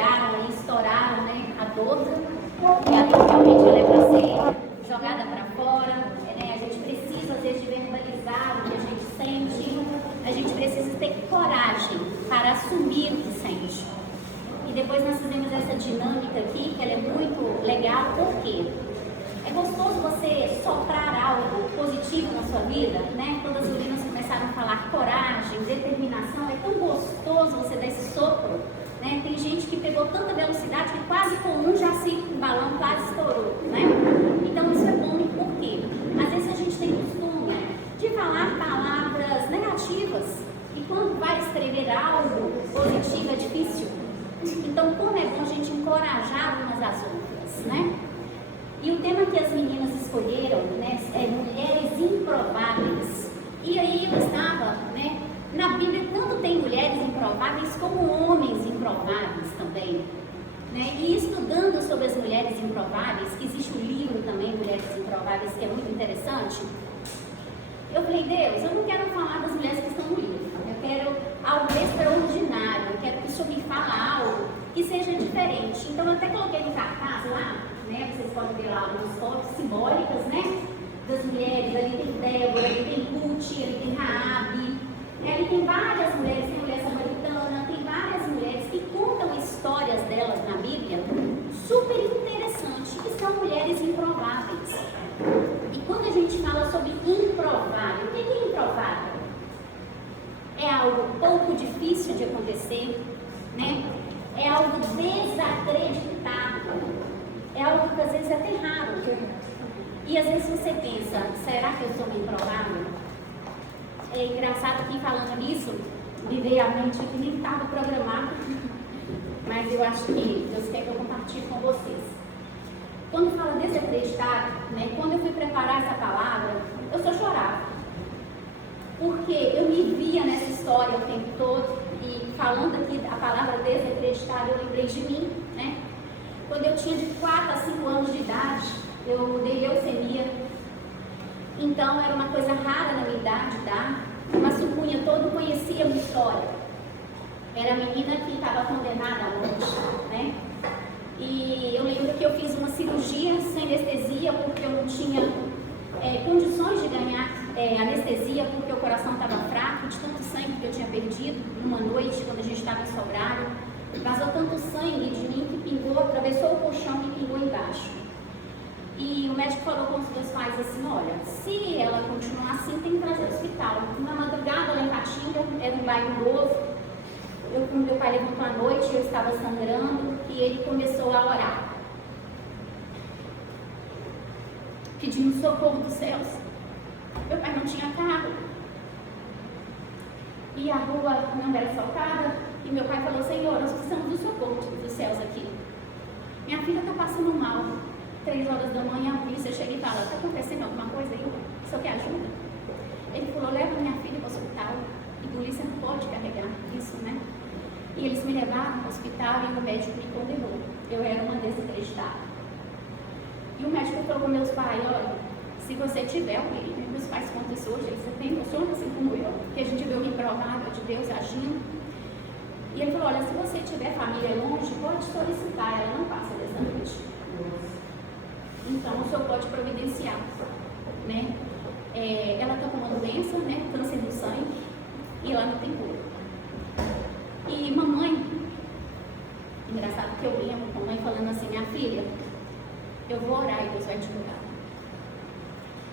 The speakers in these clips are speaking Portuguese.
chegaram e estouraram, né, a dor, e a dor realmente ela é para ser jogada para fora, né? A gente precisa às vezes de verbalizar o que a gente sente, a gente precisa ter coragem para assumir o que sente. E depois nós fizemos essa dinâmica aqui, que ela é muito legal, porque é gostoso você soprar algo positivo na sua vida, né? Quando as meninas começaram a falar coragem, determinação, é tão gostoso você dar esse sopro, né? Tem gente que pegou tanta velocidade que quase com um já o balão quase estourou, né? Então isso é bom, por quê? Às vezes a gente tem costume de falar palavras negativas e quando vai escrever algo positivo é difícil. Então como é bom a gente encorajar umas às outras, né? E o tema que as meninas escolheram, né, é mulheres improváveis. E aí eu estava, né, na Bíblia tanto tem mulheres improváveis como homens improváveis também, né? E estudando sobre as mulheres improváveis, que existe um livro também, Mulheres Improváveis, que é muito interessante, eu falei, Deus, eu não quero falar das mulheres que estão no livro, eu quero algo extraordinário, eu quero que o Senhor me fale algo que seja diferente. Então eu até coloquei no cartaz lá, né, vocês podem ver lá algumas fotos simbólicas, né, das mulheres. Ali tem Débora, ali tem Ruth, ali tem Raabe, ali tem várias mulheres, tem mulher samaritana, tem várias mulheres que contam histórias delas na Bíblia, super interessantes, que são mulheres improváveis. E quando a gente fala sobre improvável, o que é improvável? É algo pouco difícil de acontecer, né? É algo desacreditável, é algo que às vezes é até raro. E às vezes você pensa, será que eu sou uma improvável? É engraçado que falando nisso, me veio à mente que nem estava programado, mas eu acho que Deus quer que eu compartilhe com vocês. Quando fala desacreditar, né, quando eu fui preparar essa palavra, eu só chorava. Porque eu me via nessa história o tempo todo, e falando aqui a palavra desacreditar, eu lembrei de mim, né? Quando eu tinha de 4 a 5 anos de idade, eu dei leucemia. Então era uma coisa rara na minha idade, tá? Uma sucunha todo conhecia a minha história. Era a menina que estava condenada à morte, né? E eu lembro que eu fiz uma cirurgia sem anestesia, porque eu não tinha condições de ganhar anestesia, porque o coração estava fraco, de tanto sangue que eu tinha perdido numa noite, quando a gente estava em Sobrado. Vazou tanto sangue de mim que pingou, atravessou o colchão e pingou embaixo. E o médico falou com os meus pais assim, olha, se ela continuar assim, tem que trazer ao hospital. Na madrugada lá em Patinga, era um bairro novo, meu pai levantou à noite, eu estava sangrando, e ele começou a orar, pedindo socorro dos céus. Meu pai não tinha carro, e a rua não era asfaltada, e meu pai falou, Senhor, nós precisamos do socorro dos céus aqui. Minha filha está passando mal. 3 horas da manhã, a polícia chega e fala, está acontecendo alguma coisa aí? O senhor quer ajuda? Ele falou, leva minha filha para o hospital. E a polícia não pode carregar isso, né? E eles me levaram para o hospital e o médico me condenou. Eu era uma desacreditada. E o médico falou com meus pais, olha, se você tiver alguém, meus pais contam isso hoje, você tem emoções assim como eu, que a gente vê o improvável de Deus agindo. E ele falou, olha, se você tiver família longe, pode solicitar, ela não passa dessa noite. Então o senhor pode providenciar, né? Ela está com uma doença, né? Câncer do sangue, e ela não tem cura. E mamãe, engraçado que eu lembro, mamãe falando assim, minha filha, eu vou orar e Deus vai te curar.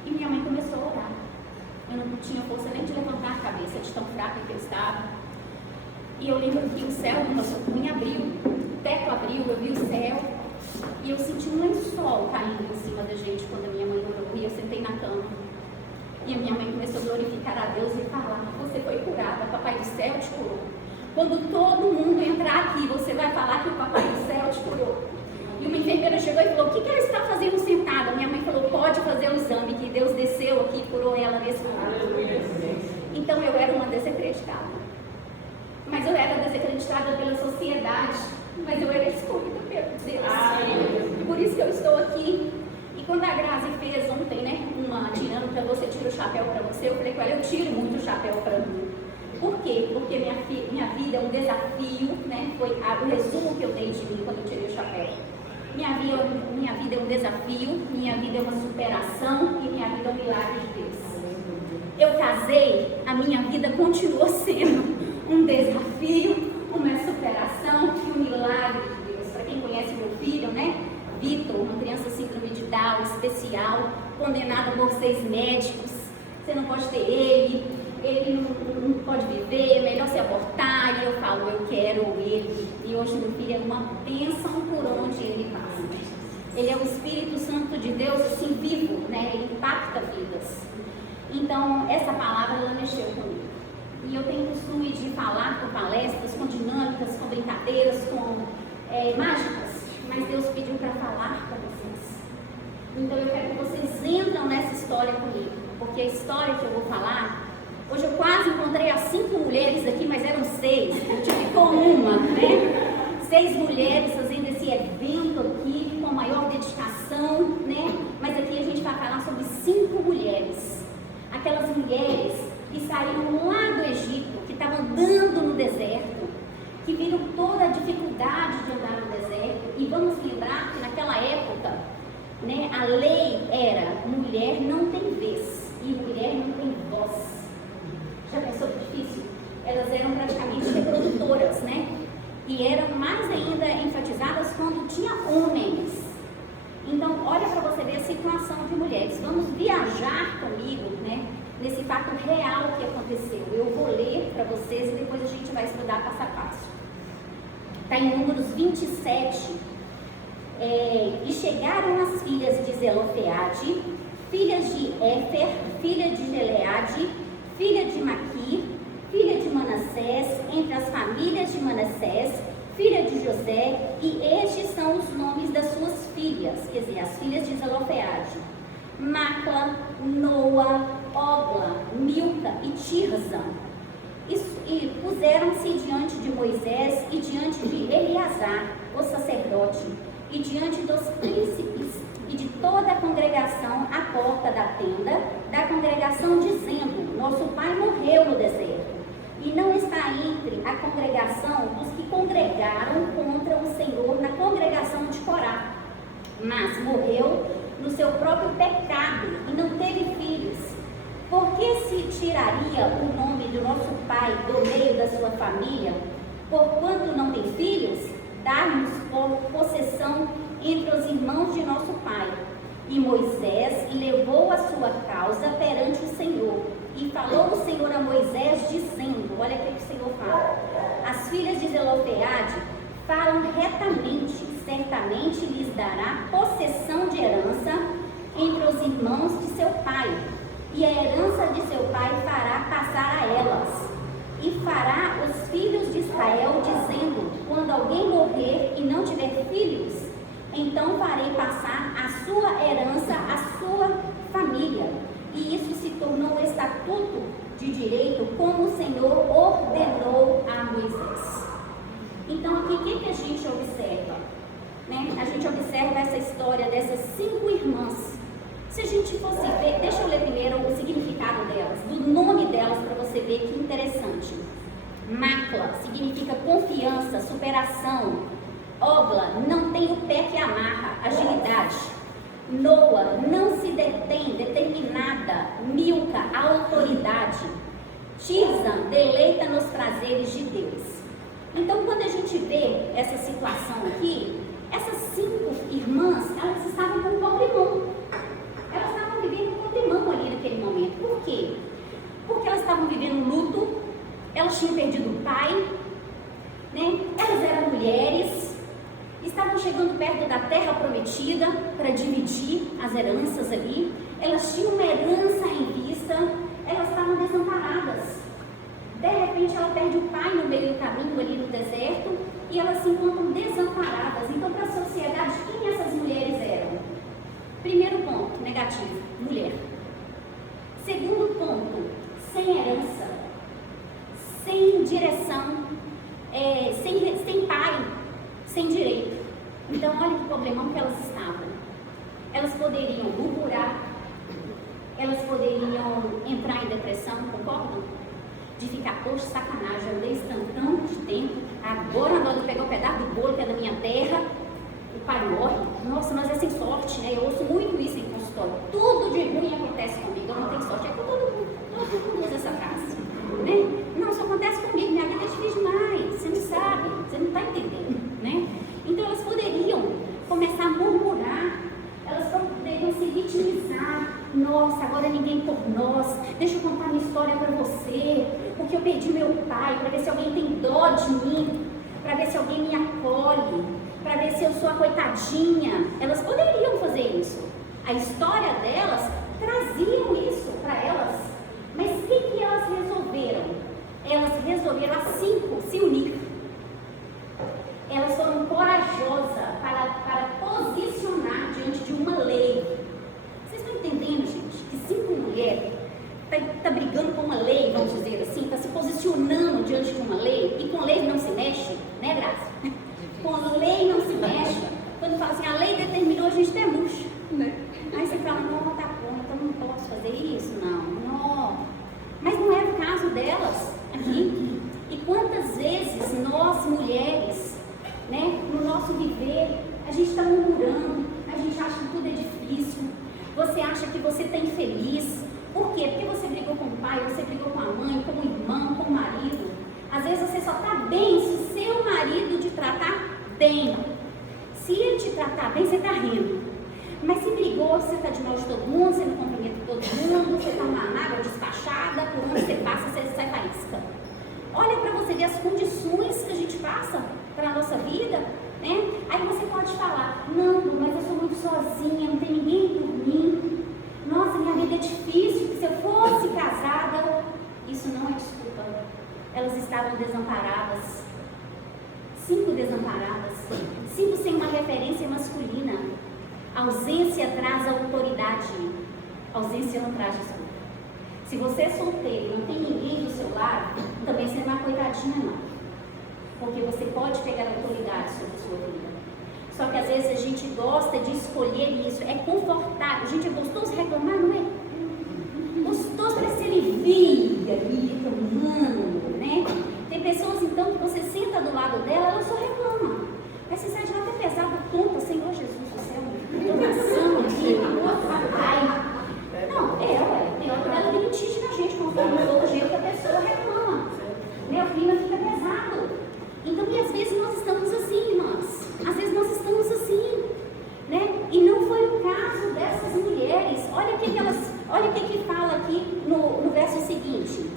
E minha mãe começou a orar. Eu não tinha força nem de levantar a cabeça, de tão fraca que eu estava. E eu lembro que o céu no nosso punho abriu, o teto abriu, eu vi o céu. E eu senti um lençol caindo em cima da gente quando a minha mãe orou. E eu sentei na cama. E a minha mãe começou a glorificar a Deus e falar, você foi curada, o Papai do Céu te curou. Quando todo mundo entrar aqui, você vai falar que o Papai do Céu te curou. E uma enfermeira chegou e falou, o que ela está fazendo sentada? Minha mãe falou, pode fazer o exame, que Deus desceu aqui e curou ela nesse momento. Então eu era uma desacreditada. Mas eu era desacreditada pela sociedade, mas eu era escolhida por Deus. Por isso que eu estou aqui. E quando a Grazi fez ontem, né, uma dinâmica, você tira o chapéu para você, eu falei com ela, eu tiro muito o chapéu para mim. Por quê? Porque minha vida vida é um desafio, né? Foi o resumo que eu dei de mim quando eu tirei o chapéu. Minha vida é um desafio, minha vida é uma superação e minha vida é um milagre de Deus. Eu casei, a minha vida continuou sendo um desafio, uma superação e um milagre de Deus. Para quem conhece meu filho, né? Vitor, uma criança síndrome de Down, especial, condenada por 6 médicos. Você não pode ter ele não pode viver, é melhor se abortar. E eu falo, eu quero ele. E hoje meu filho é uma bênção por onde ele passa. Ele é o Espírito Santo de Deus, assim, vivo, né? Ele impacta vidas. Então, essa palavra, ela mexeu comigo. E eu tenho o costume de falar com palestras, com dinâmicas, com brincadeiras, com mágicas. Mas Deus pediu para falar para vocês. Então, eu quero que vocês entram nessa história comigo. Porque a história que eu vou falar... Hoje eu quase encontrei as 5 mulheres aqui, mas eram 6. Ficou uma, né? 6 mulheres fazendo esse evento aqui com a maior dedicação, né? Mas aqui a gente vai falar sobre 5 mulheres. Aquelas mulheres que saíram lá do Egito, que estavam andando no deserto, que viram toda a dificuldade de andar no deserto. E vamos lembrar que naquela época, né, a lei era: mulher não tem vez e mulher não tem voz. Já pensou que difícil? Elas eram praticamente reprodutoras, né? E eram mais ainda enfatizadas quando tinha homens. Então, olha para você ver a situação de mulheres. Vamos viajar comigo, né? Nesse fato real que aconteceu. Eu vou ler para vocês e depois a gente vai estudar passo a passo. Está em Números 27. E chegaram as filhas de Zelofeade, filhas de Éfer, filha de Gileade, filha de Maqui, filha de Manassés, entre as famílias de Manassés, filha de José, e estes são os nomes das suas filhas, quer dizer, as filhas de Zelofeade: Macla, Noa, Ogla, Milca e Tirza. E puseram-se diante de Moisés e diante de Eleazar, o sacerdote, e diante dos príncipes e de toda a congregação à porta da tenda da congregação, dizendo: nosso pai morreu no deserto, e não está entre a congregação dos que congregaram contra o Senhor na congregação de Corá, mas morreu no seu próprio pecado e não teve filhos. Por que se tiraria o nome do nosso pai do meio da sua família? Porquanto não tem filhos, dar-nos por possessão entre os irmãos de nosso pai. E Moisés levou a sua causa perante o Senhor. E falou o Senhor a Moisés, dizendo: olha o que o Senhor fala: as filhas de Zelofeade falam retamente, certamente lhes dará possessão de herança entre os irmãos de seu pai, e a herança de seu pai fará passar a elas. E fará os filhos de Israel, dizendo: quando alguém morrer e não tiver filhos, então farei passar a sua herança à sua família. E isso se tornou estatuto de direito, como o Senhor ordenou a Moisés. Então aqui o que a gente observa? Né? A gente observa essa história dessas 5 irmãs. Se a gente fosse ver, deixa eu ler primeiro o significado delas, do nome delas, para você ver que interessante. Macla significa confiança, superação. Ogla, não tem o pé que amarra, agilidade. Noa, não se detém, determinada. Milca, autoridade. Tirza, deleita nos prazeres de Deus. Então, quando a gente vê essa situação aqui, essas 5 irmãs, elas estavam com cobrimão. Elas estavam vivendo um cobrimão ali naquele momento. Por quê? Porque elas estavam vivendo luto, elas tinham perdido o pai, né? Elas eram mulheres, estavam chegando perto da terra prometida para dividir as heranças ali. Elas tinham uma herança em vista, elas estavam desamparadas. De repente ela perde o pai no meio do caminho ali no deserto e elas se encontram desamparadas. Então, para a sociedade, quem essas mulheres eram? Primeiro ponto negativo: mulher. Segundo ponto: sem herança, sem direção, sem pai, sem direito. Então, olha que problemão que elas estavam. Elas poderiam murmurar, elas poderiam entrar em depressão, concordam? De ficar, poxa, sacanagem, eu dei esse tantão de bolo que é da minha terra, o pai morre. Nossa, mas é sem sorte, né? Eu ouço muito isso em consultório. Tudo de ruim acontece comigo, eu não tenho sorte. É com todo mundo usa essa frase, né? Não, isso acontece comigo, minha vida é difícil demais, você não sabe, você não está entendendo, né? Então elas poderiam começar a murmurar, elas poderiam se vitimizar. Nossa, agora ninguém por nós, deixa eu contar minha história para você, porque eu perdi meu pai, para ver se alguém tem dó de mim, para ver se alguém me acolhe, para ver se eu sou a coitadinha. Elas poderiam fazer isso. A história delas traziam isso para elas. Mas o que elas resolveram? Elas resolveram as 5 se unir. Elas foram corajosas para posicionar diante de uma lei. Vocês estão entendendo, gente? Que 5 mulheres está brigando com uma lei, vamos dizer assim, está se posicionando diante de uma lei, e com lei não se mexe, né, Graça? Com lei não se mexe. Quando fala assim, a lei determinou, a gente até murcha, né? Aí você fala, não, tá bom, então não posso fazer isso, não. Mas não é o caso delas aqui. E quantas vezes nós, mulheres, né, no nosso viver, a gente está murmurando, a gente acha que tudo é difícil, você acha que você está infeliz. Por quê? Porque você brigou com o pai, você brigou com a mãe, com o irmão, com o marido. Às vezes você só está bem se o seu marido te tratar bem. Se ele te tratar bem, você está rindo. Mas se brigou, você está de mal de todo mundo, você não cumprimenta todo mundo, você está uma mágoa despachada, por onde você passa, você sai faísca. Olha para você ver as condições que a gente passa para a nossa vida, né? Aí você pode falar, não, mas eu sou muito sozinha, não tem ninguém por mim. Nossa, minha vida é difícil, se eu fosse casada. Isso não é desculpa. Elas estavam desamparadas. 5 desamparadas. 5 sem uma referência masculina. A ausência traz autoridade. A ausência não traz desculpa. Se você é solteiro e não tem ninguém do seu lado, também você não é coitadinha, não. Porque você pode pegar autoridade sobre a sua vida. Só que às vezes a gente gosta de escolher isso. É confortável. Gente, é gostoso reclamar, não é? Gostoso para ser livre ali, reclamando, né? Tem pessoas então que você senta do lado dela, ela só reclama. Aí você sai de lá até pesada, tonta, Senhor Jesus do céu. Oração aqui, ai. Não, tem hora que ela demite na gente, conforme todo jeito que a pessoa reclama. Né? O clima fica pesado. Então, e às vezes nós estamos assim, irmãs. Às vezes nós estamos assim, né? E não foi o caso dessas mulheres. Olha o que fala aqui no verso seguinte.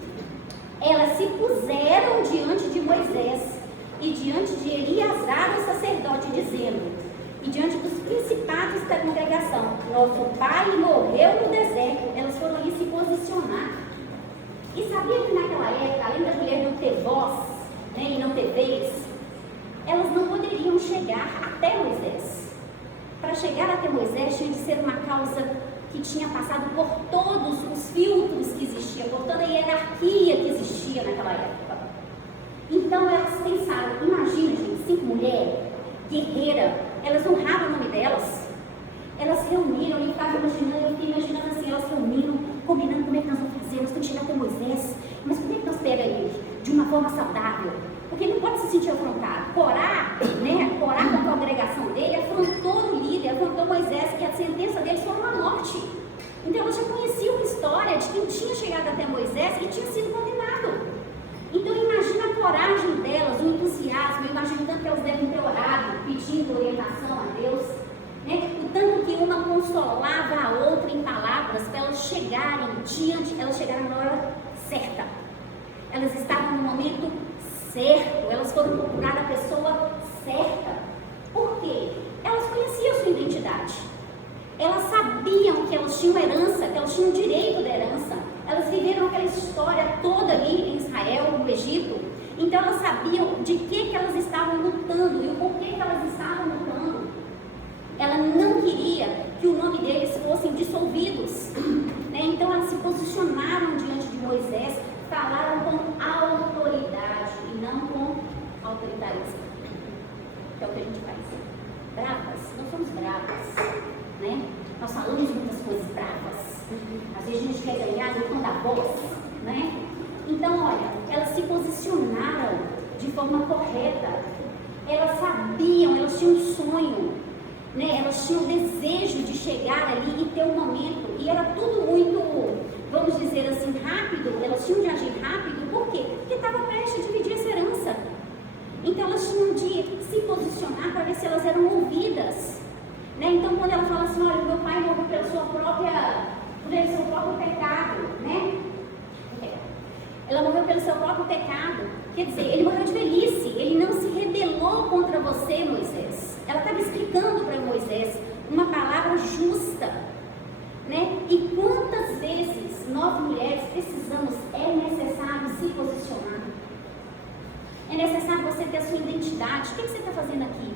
Elas se puseram diante de Moisés e diante de Eleazar, o sacerdote, dizendo, e diante dos principados da congregação, nosso pai morreu no deserto. Elas foram ali se posicionar. E sabia que naquela época, além da mulher não ter voz, né, e não ter vez, elas não poderiam chegar até Moisés. Para chegar até Moisés tinha de ser uma causa que tinha passado por todos os filtros que existiam, por toda a hierarquia que existia naquela época. Então elas pensaram, imagina, gente, 5 mulheres, guerreiras, elas honraram o nome delas. Elas reuniram, eu fiquei imaginando assim, elas reuniram, combinando como é que nós vamos fazer, nós temos que chegar até Moisés, mas como é que nós pegamos ele? De uma forma saudável. Porque ele não pode se sentir afrontado. Corá com a congregação dele, afrontou o líder, afrontou Moisés, que a sentença deles foi uma morte. Então elas já conheciam a história de quem tinha chegado até Moisés e tinha sido condenado. Então imagina a coragem delas, o entusiasmo, eu imagino tanto que elas devem ter orado, pedindo orientação a Deus, né? O tanto que uma consolava a outra em palavras para elas chegarem elas chegaram na hora certa. Elas estavam no momento certo, elas foram procurar a pessoa certa. Por quê? Elas conheciam sua identidade. Elas sabiam que elas tinham herança, que elas tinham direito da herança. Elas viveram aquela história toda ali em Israel, no Egito. Então elas sabiam de que elas estavam lutando e o porquê que elas estavam lutando. Ela não queria que o nome deles fossem dissolvidos, né? Então elas se posicionaram diante de Moisés, falaram com autoridade e não com autoritarismo, que é o que a gente faz. Bravas, nós somos bravas, né? Nós falamos muitas coisas bravas. Às vezes a gente quer ganhar no tom da voz, né? Então, olha, elas se posicionaram de forma correta. elas sabiam, elas tinham um sonho, né? Elas tinham o desejo de chegar ali e ter um momento, e era tudo muito, vamos dizer assim, rápido. Elas tinham de agir rápido, por quê? Porque estava prestes a dividir essa herança. Então elas tinham de se posicionar para ver se elas eram ouvidas, né? Então quando ela fala assim, olha, meu pai morreu pelo seu próprio pecado, né? Ela morreu pelo seu próprio pecado, quer dizer, ele morreu de velhice, ele não se rebelou contra você, Moisés. Ela estava explicando para Moisés uma palavra justa, né? E quantas vezes nós mulheres precisamos, é necessário se posicionar, é necessário você ter a sua identidade. O que você está fazendo aqui?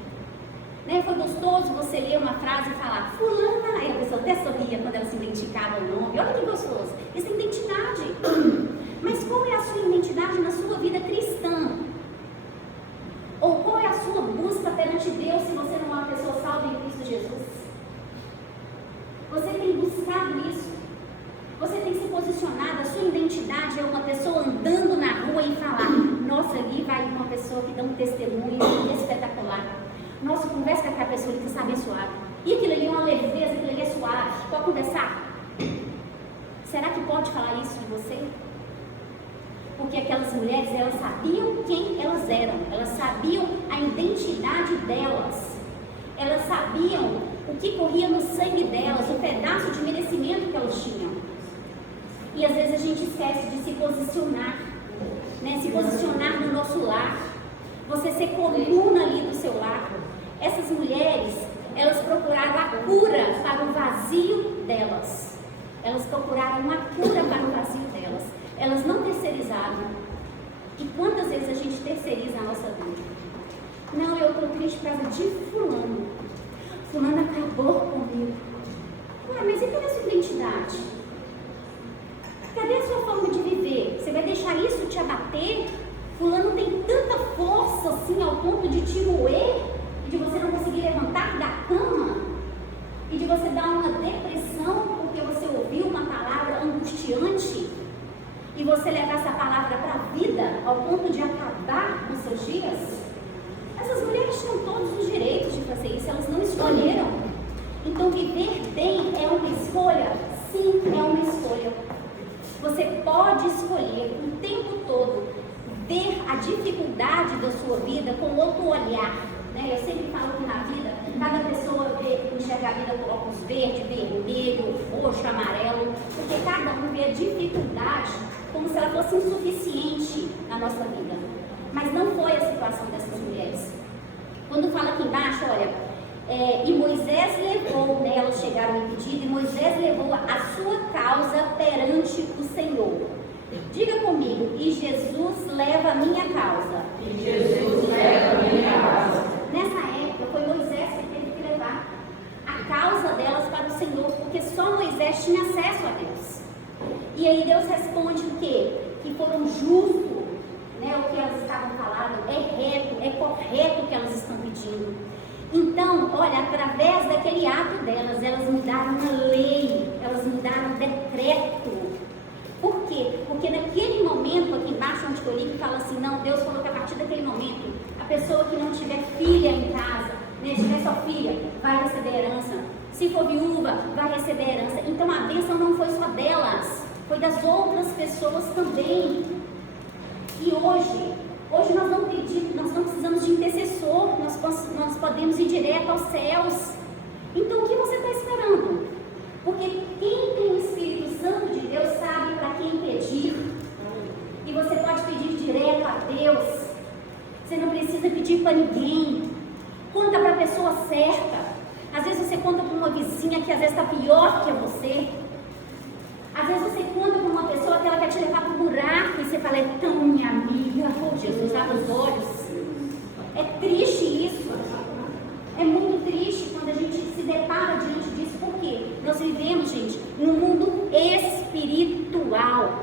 Né? Foi gostoso você ler uma frase e falar, fulana, aí a pessoa até sorria quando ela se identificava o nome, olha que gostoso, isso é identidade. Mas qual é a sua identidade na sua vida cristã? Ou qual é a sua busca perante Deus se você não é uma pessoa salva em Cristo Jesus? Você tem buscado isso? Você tem se posicionado? A sua identidade é uma pessoa andando na rua e falar, nossa, ali vai uma pessoa que dá um testemunho espetacular. Nossa, conversa com aquela pessoa que está abençoada. E aquilo ali é uma leveza, aquilo ali é suave. Pode conversar? Será que pode falar isso de você? Porque aquelas mulheres, elas sabiam quem elas eram, elas sabiam a identidade delas, elas sabiam o que corria no sangue delas, o pedaço de merecimento que elas tinham. E às vezes a gente esquece de se posicionar, né? Se posicionar no nosso lar, você ser coluna ali do seu lar. Essas mulheres, elas procuraram a cura para o vazio delas, elas procuraram uma cura para o vazio delas. Elas não terceirizaram. E quantas vezes a gente terceiriza a nossa vida? Não, eu estou triste por causa de fulano. Fulano acabou comigo. Ué, mas e cadê a sua identidade? Cadê a sua forma de viver? Você vai deixar isso te abater? Fulano tem tanta força assim ao ponto de te moer, de você não conseguir levantar da cama, e de você dar uma depressão porque você ouviu uma palavra angustiante, e você levar essa palavra para a vida, ao ponto de acabar nos seus dias. Essas mulheres tinham todos os direitos de fazer isso, elas não escolheram. Então viver bem é uma escolha? Sim, é uma escolha. Você pode escolher o tempo todo ver a dificuldade da sua vida com outro olhar, né? Eu sempre falo que na vida, cada pessoa enxerga a vida com óculos verde, vermelho, roxo, amarelo, porque cada um vê a dificuldade como se ela fosse insuficiente na nossa vida. Mas não foi a situação dessas mulheres. Quando fala aqui embaixo, olha, e Moisés levou, né, elas chegaram em pedido, e Moisés levou a sua causa perante o Senhor. Diga comigo, e Jesus leva a minha causa. E Jesus leva a minha causa. Nessa época foi Moisés que teve que levar a causa delas para o Senhor, porque só Moisés tinha acesso a Deus. E aí Deus responde o quê? Que foram justos, né, o que elas estavam falando, é reto, é correto o que elas estão pedindo. Então, olha, através daquele ato delas, elas mudaram a lei, elas mudaram o decreto. Por quê? Porque naquele momento, aqui embaixo onde eu li, que fala assim, não, Deus falou que a partir daquele momento, a pessoa que não tiver filha em casa, né, tiver só filha, vai receber herança. Se for viúva, vai receber herança. Então a bênção não foi só delas, foi das outras pessoas também. E hoje nós não pedimos, nós não precisamos de intercessor, nós podemos ir direto aos céus. Então o que você está esperando? Porque quem tem o Espírito Santo de Deus sabe para quem pedir. E você pode pedir direto a Deus. Você não precisa pedir para ninguém. Conta para a pessoa certa. Às vezes você conta para uma vizinha que às vezes está pior que você. Às vezes você conta para uma pessoa que ela quer te levar para o buraco e você fala, é tão minha amiga. Oh, Jesus, abre os olhos. É triste isso. É muito triste quando a gente se depara diante disso. Por quê? Nós vivemos, gente, num mundo espiritual.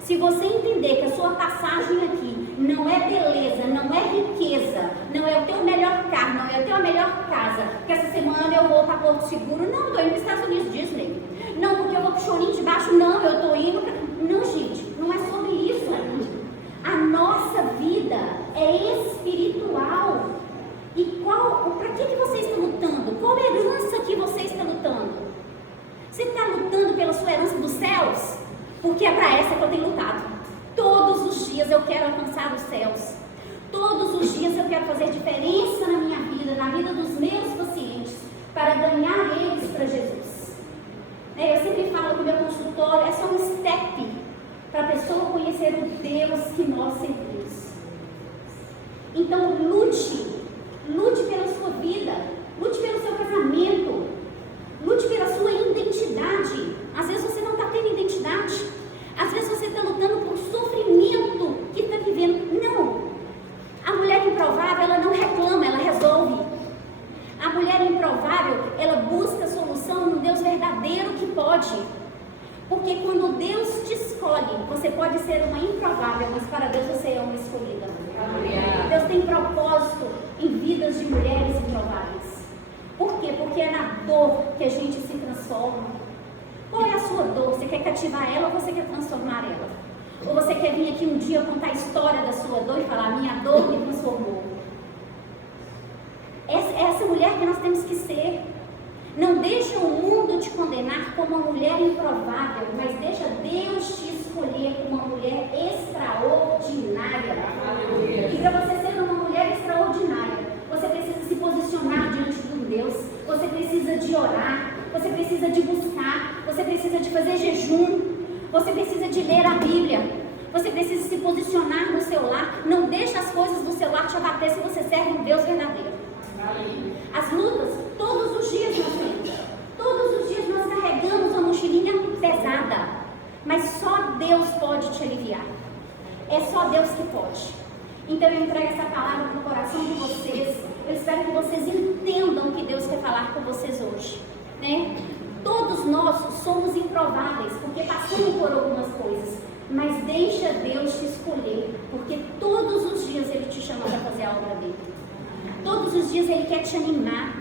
Se você entender que a sua passagem aqui não é beleza, não é riqueza, não é o teu melhor carro, não é a tua melhor casa, que essa semana eu vou para Porto Seguro, não, estou indo para os Estados Unidos, Disney. Não, porque eu vou para o Chorinho de Baixo, não, eu estou indo para... Não, gente, não é sobre isso. A nossa vida é espiritual. pela sua herança dos céus? Porque é para essa que eu tenho lutado. Todos os dias eu quero alcançar os céus. Todos os dias eu quero fazer diferença na minha vida, na vida dos meus pacientes, para ganhar eles para Jesus. Eu sempre falo que o meu consultório é só um step para a pessoa conhecer o Deus que nós servimos. Então lute pela sua vida, lute pelo seu casamento, lute pela sua identidade. Às vezes você não está tendo identidade, às vezes você está lutando por sofrimento que está vivendo. Não, a mulher improvável, ela não reclama, ela resolve. A mulher improvável, ela busca solução no Deus verdadeiro que pode. Porque quando Deus te escolhe, você pode ser uma improvável, mas para Deus você é uma escolhida. Deus tem propósito em vidas de mulheres improváveis. Por quê? Porque é na dor que a gente se transforma. Qual é a sua dor? Você quer cativar ela ou você quer transformar ela? Ou você quer vir aqui um dia contar a história da sua dor e falar, minha dor me transformou? É essa mulher que nós temos que ser. Não deixa o mundo te condenar como uma mulher improvável, mas deixa Deus te escolher como uma mulher extraordinária. E para você ser uma mulher extraordinária, você precisa se posicionar diante de um Deus, você precisa de orar, você precisa de buscar, você precisa de fazer jejum, você precisa de ler a Bíblia, você precisa se posicionar no seu lar. Não deixa as coisas do seu lar te abater se você serve um Deus verdadeiro. As lutas, todos os dias nós temos. Todos os dias nós carregamos uma mochilinha pesada. Mas só Deus pode te aliviar. É só Deus que pode. Então eu entrego essa palavra no coração de vocês. Eu espero que vocês entendam o que Deus quer falar com vocês hoje, né? Todos nós somos improváveis, porque passamos por algumas coisas. Mas deixa Deus te escolher, porque todos os dias Ele te chama para fazer a obra dele. Todos os dias Ele quer te animar.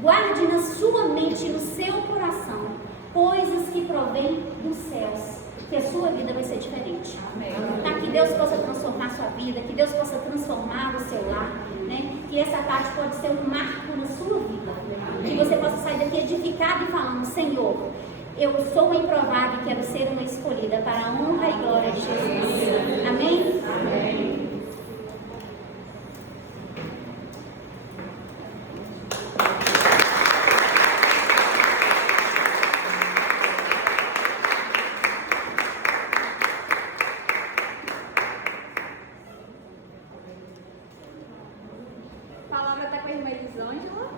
Guarde na sua mente e no seu coração coisas que provêm dos céus, que a sua vida vai ser diferente. Tá? Que Deus possa transformar a sua vida, que Deus possa transformar o seu lar, né? Que essa tarde pode ser um marco na sua vida. Que você possa sair daqui edificado e falando, Senhor, eu sou uma improvável e quero ser uma escolhida para a honra e glória de Jesus. Amém? Amém. A palavra está com a irmã Elisângela.